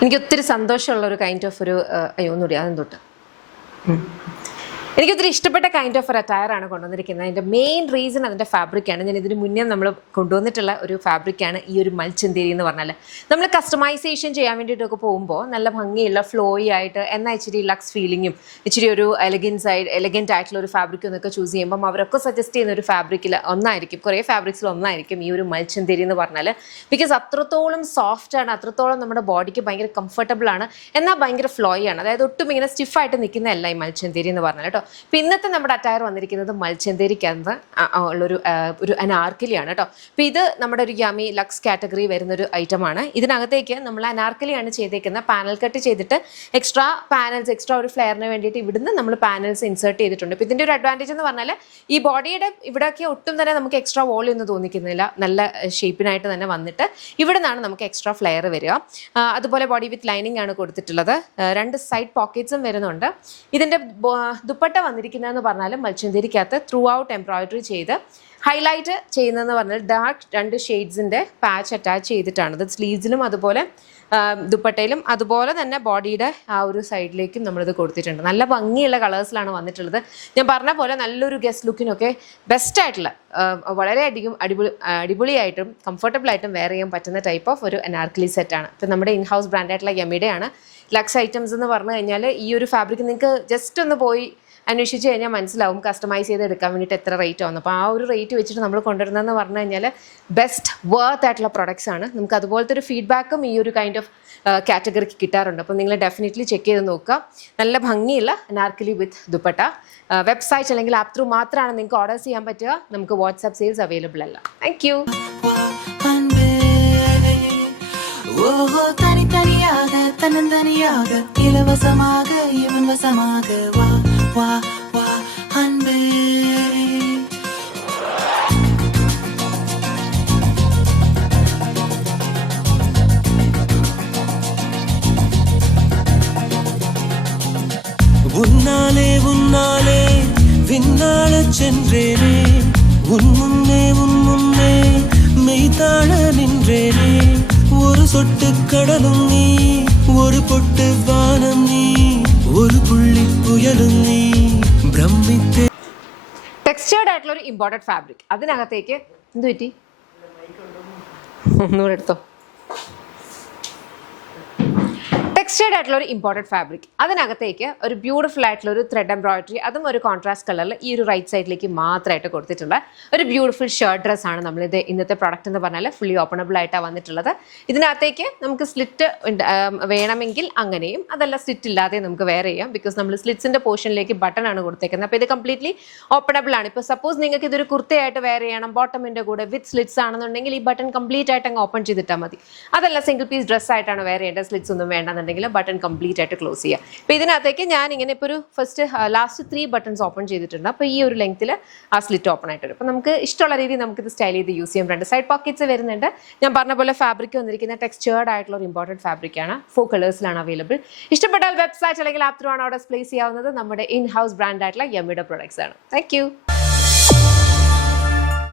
എനിക്ക് ഒത്തിരി സന്തോഷമുള്ള ഒരു കൈൻഡ് ഓഫ് ഒരു അയ്യോ ഒന്നുകൂടി അതും തൊട്ട് എനിക്കൊത്തിരി ഇഷ്ടപ്പെട്ട കൈൻഡ് ഓഫ് ഒരു അറ്റയറാണ് കൊണ്ടുവന്നിരിക്കുന്നത്. അതിൻ്റെ മെയിൻ റീസൺ അതിൻ്റെ ഫാബ്രിക്കാണ്. ഞാൻ ഇതിന് മുന്നേ നമ്മൾ കൊണ്ടുവന്നിട്ടുള്ള ഒരു ഫാബ്രിക്കാണ് ഈ ഒരു മൽച്ചന്തേരി എന്ന് പറഞ്ഞാൽ. നമ്മൾ കസ്റ്റമൈസേഷൻ ചെയ്യാൻ വേണ്ടിയിട്ടൊക്കെ പോകുമ്പോൾ നല്ല ഭംഗിയുള്ള ഫ്ലോയി ആയിട്ട് എന്നാൽ ഇച്ചിരി ലക്സ് ഫീലിങ്ങും ഇച്ചിരി ഒരു എലഗൻറ്റ് ആയിട്ടുള്ള ഒരു ഫാബ്രിക് എന്നൊക്കെ ചൂസ് ചെയ്യുമ്പം അവരൊക്കെ സജസ്റ്റ് ചെയ്യുന്ന ഒരു ഫാബ്രിക്കിൽ ഒന്നായിരിക്കും, കുറേ ഫാബ്രിക്സിൽ ഒന്നായിരിക്കും ഈ ഒരു മൽച്ചന്തേരി എന്ന് പറഞ്ഞാൽ. ബിക്കോസ് അത്രത്തോളം സോഫ്റ്റ് ആണ്, അത്രത്തോളം നമ്മുടെ ബോഡിക്ക് ഭയങ്കര കംഫർട്ടബിൾ ആണ്, എന്നാൽ ഭയങ്കര ഫ്ലോയി ആണ്. അതായത് ഒട്ടും ഇങ്ങനെ സ്റ്റിഫായിട്ട് നിൽക്കുന്നതല്ല ഈ മൽച്ചന്തേരി എന്ന് പറഞ്ഞാൽ കേട്ടോ. അപ്പം ഇന്നത്തെ നമ്മുടെ അറ്റയർ വന്നിരിക്കുന്നത് മൽച്ചന്തേരിക്കകത്ത് ഉള്ളൊരു അനാർക്കലിയാണ് കേട്ടോ. അപ്പം ഇത് നമ്മുടെ ഒരു യമി ലക്സ് കാറ്റഗറി വരുന്നൊരു ഐറ്റമാണ്. ഇതിനകത്തേക്ക് നമ്മൾ അനാർക്കലിയാണ് ചെയ്തേക്കുന്നത്. പാനൽ കട്ട് ചെയ്തിട്ട് എക്സ്ട്രാ ഒരു ഫ്ലെയറിന് വേണ്ടിയിട്ട് ഇവിടുന്ന് നമ്മൾ പാനൽസ് ഇൻസേർട്ട് ചെയ്തിട്ടുണ്ട്. അപ്പം ഇതിൻ്റെ ഒരു അഡ്വാൻറ്റേജ് എന്ന് പറഞ്ഞാൽ ഈ ബോഡിയുടെ ഇവിടെയൊക്കെ ഒട്ടും തന്നെ നമുക്ക് എക്സ്ട്രാ വോളിയം ഒന്നും തോന്നിക്കുന്നില്ല. നല്ല ഷേപ്പിനായിട്ട് തന്നെ വന്നിട്ട് ഇവിടെ നിന്നാണ് നമുക്ക് എക്സ്ട്രാ ഫ്ലെയർ വരിക. അതുപോലെ ബോഡി വിത്ത് ലൈനിങ് ആണ് കൊടുത്തിട്ടുള്ളത്. 2 സൈഡ് പോക്കറ്റ്സും വരുന്നുണ്ട്. ഇതിൻ്റെ ദുപ്പട്ട വന്നിരിക്കുന്നതെന്ന് പറഞ്ഞാൽ മൽച്ചന്തേരിക്കകത്ത് ത്രൂ ഔട്ട് എംബ്രോയിഡറി ചെയ്ത് ഹൈലൈറ്റ് ചെയ്യുന്നതെന്ന് പറഞ്ഞാൽ ഡാർക്ക് 2 ഷെയ്ഡ്സിൻ്റെ പാച്ച് അറ്റാച്ച് ചെയ്തിട്ടാണ്. അത് സ്ലീവ്സിലും അതുപോലെ ദുപ്പട്ടയിലും അതുപോലെ തന്നെ ബോഡിയുടെ ആ ഒരു സൈഡിലേക്കും നമ്മളിത് കൊടുത്തിട്ടുണ്ട്. നല്ല ഭംഗിയുള്ള കളേഴ്സിലാണ് വന്നിട്ടുള്ളത്. ഞാൻ പറഞ്ഞ പോലെ നല്ലൊരു ഗസ്റ്റ് ലുക്കിനൊക്കെ ബെസ്റ്റായിട്ടുള്ള വളരെ അടിപൊളിയായിട്ടും കംഫർട്ടബിൾ ആയിട്ടും വെയർ ചെയ്യാൻ പറ്റുന്ന ടൈപ്പ് ഓഫ് ഒരു അനാർക്കലി സെറ്റാണ്. ഇപ്പം നമ്മുടെ ഇൻ ഹൗസ് ബ്രാൻഡായിട്ടുള്ള യമീഡയാണ് ലക്സ് ഐറ്റംസ് എന്ന് പറഞ്ഞു കഴിഞ്ഞാൽ ഈ ഒരു ഫാബ്രിക് നിങ്ങൾക്ക് ജസ്റ്റ് ഒന്ന് പോയി അന്വേഷിച്ച് കഴിഞ്ഞാൽ മനസ്സിലാവും കസ്റ്റമൈസ് ചെയ്ത് എടുക്കാൻ വേണ്ടിയിട്ട് എത്ര റേറ്റ് ആവുന്നു. അപ്പോൾ ആ ഒരു റേറ്റ് വെച്ചിട്ട് നമ്മൾ കൊണ്ടുവരുന്നതെന്ന് പറഞ്ഞു കഴിഞ്ഞാൽ ബെസ്റ്റ് വർത്ത് ആയിട്ടുള്ള പ്രൊഡക്ട്സ് ആണ്. നമുക്ക് അതുപോലത്തെ ഒരു ഫീഡ്ബാക്കും ഈ ഒരു കൈൻഡ് ഓഫ് കാറ്റഗറിക്ക് കിട്ടാറുണ്ട്. അപ്പോൾ നിങ്ങൾ ഡെഫിനറ്റ്ലി ചെക്ക് ചെയ്ത് നോക്കുക. നല്ല ഭംഗിയുള്ള അനാർക്കലി വിത്ത് ദുപ്പട്ട. വെബ്സൈറ്റ് അല്ലെങ്കിൽ ആപ്പ് ത്രൂ മാത്രമാണ് നിങ്ങൾക്ക് ഓർഡർ ചെയ്യാൻ പറ്റുക. നമുക്ക് വാട്സാപ്പ് സെയിൽസ് അവൈലബിൾ അല്ല. Thank you. தனித்தனியாக தன்னந்தனியாக இலவசமாக இவன் வசமாக வா வா வா அன்பே. உன்னாலே உன்னாலே விண்ணாளச் சென்றேனே, உன் முன்னே மெய்தாழ நின்றேனே. ஒரு சொட்டு கடலும் நீ, ஒரு பொட்டு வானம் நீ, ഒരു പുള്ളി പുയലും നീ ബ്രഹ്മിത്തെ. ടെക്സ്ചേർഡ് ആയിട്ടുള്ള ഒരു ഇമ്പോർട്ടഡ് ഫാബ്രിക്. അതിനകത്തേക്ക് എന്ത് പറ്റി ഒന്നുകൂടെ എടുത്തോ. ടെക്സ്ചേർഡ് ആയിട്ടുള്ള ഒരു ഇമ്പോർട്ടഡ് ഫാബ്രിക്. അതിനകത്തേക്ക് ഒരു ബ്യൂട്ടിഫുൾ ആയിട്ടുള്ള ഒരു ത്രെഡ് എംബ്രോയിഡറി, അതും ഒരു കോൺട്രാസ്റ്റ് കളറിൽ ഈ ഒരു റൈറ്റ് സൈഡിലേക്ക് മാത്രമായിട്ട് കൊടുത്തിട്ടുള്ള ഒരു ബ്യൂട്ടിഫുൾ ഷർട്ട് ഡ്രസ് ആണ് നമ്മളിത് ഇന്നത്തെ പ്രോഡക്റ്റ് എന്ന് പറഞ്ഞാൽ ഫുള്ളി ഓപ്പണബിൾ ആയിട്ടാണ് വന്നിട്ടുള്ളത്. ഇതിനകത്തേക്ക് നമുക്ക് സ്ലിറ്റ് വേണമെങ്കിൽ അങ്ങനെയും, അതല്ല സ്ലിറ്റ് ഇല്ലാതെ നമുക്ക് വെയർ ചെയ്യാം. ബിക്കോസ് നമ്മൾ സ്ലിറ്റ്സിൻ്റെ പോർഷനിലേക്ക് ബട്ടൺ ആണ് കൊടുത്തേക്കുന്നത്. അപ്പോൾ ഇത് കംപ്ലീറ്റ്ലി ഓപ്പണബിൾ ആണ്. ഇപ്പോൾ സപ്പോസ് നിങ്ങൾക്ക് ഇതൊരു കുർത്തയായിട്ട് വെയർ ചെയ്യണം, ബോട്ടമിൻ്റെ കൂടെ വിത്ത് സ്ലിറ്റ്സ് ആണെന്നുണ്ടെങ്കിൽ ഈ ബട്ടൺ കംപ്ലീറ്റ് ആയിട്ട് അങ്ങ് ഓപ്പൺ ചെയ്തിട്ടാൽ മതി. അതല്ല സിംഗിൾ പീസ് ഡ്രസ് ആയിട്ടാണ് വെയർ ചെയ്യേണ്ടത്, സ്ലിറ്റ്സ് ഒന്നും വേണമെന്നുണ്ടെങ്കിൽ ബട്ടൺ കംപ്ലീറ്റ് ആയിട്ട് ക്ലോസ് ചെയ്യുക. അപ്പോൾ ഇതിനകത്തേക്ക് ഞാൻ ഇങ്ങനെ ഇപ്പോൾ ഒരു ലാസ്റ്റ് 3 ബട്ടൺസ് ഓപ്പൺ ചെയ്തിട്ടുണ്ട്. അപ്പോൾ ഈ ഒരു ലെങ്ത്തിൽ ആ സ്ലിറ്റ് ഓപ്പൺ ആയിട്ട് വരും. അപ്പോൾ നമുക്ക് ഇഷ്ടമുള്ള രീതിയിൽ നമുക്കിത് സ്റ്റൈൽ ചെയ്ത് യൂസ് ചെയ്യാം. 2 സൈഡ് പോക്കറ്റ്സ് വരുന്നുണ്ട്. ഞാൻ പറഞ്ഞ പോലെ ഫാബ്രിക് വന്നിരിക്കുന്ന ടെക്സ്ചേർഡ് ആയിട്ടുള്ള ഒരു ഇമ്പോർട്ടൻറ്റ് ഫാബ്രിക്കാണ്. 4 കളേഴ്സിലാണ് അവൈലബിൾ. ഇഷ്ടപ്പെട്ടാൽ വെബ്സൈറ്റ് അല്ലെങ്കിൽ ആപ്പ് ത്രൂ ആണ് ഓർഡർ പ്ലേസ് ചെയ്യാവുന്നത്. നമ്മുടെ ഇൻ ഹൗസ് ബ്രാൻഡ് ആയിട്ടുള്ള യമീഡ പ്രൊഡക്ട്സ് ആണ്. Thank you.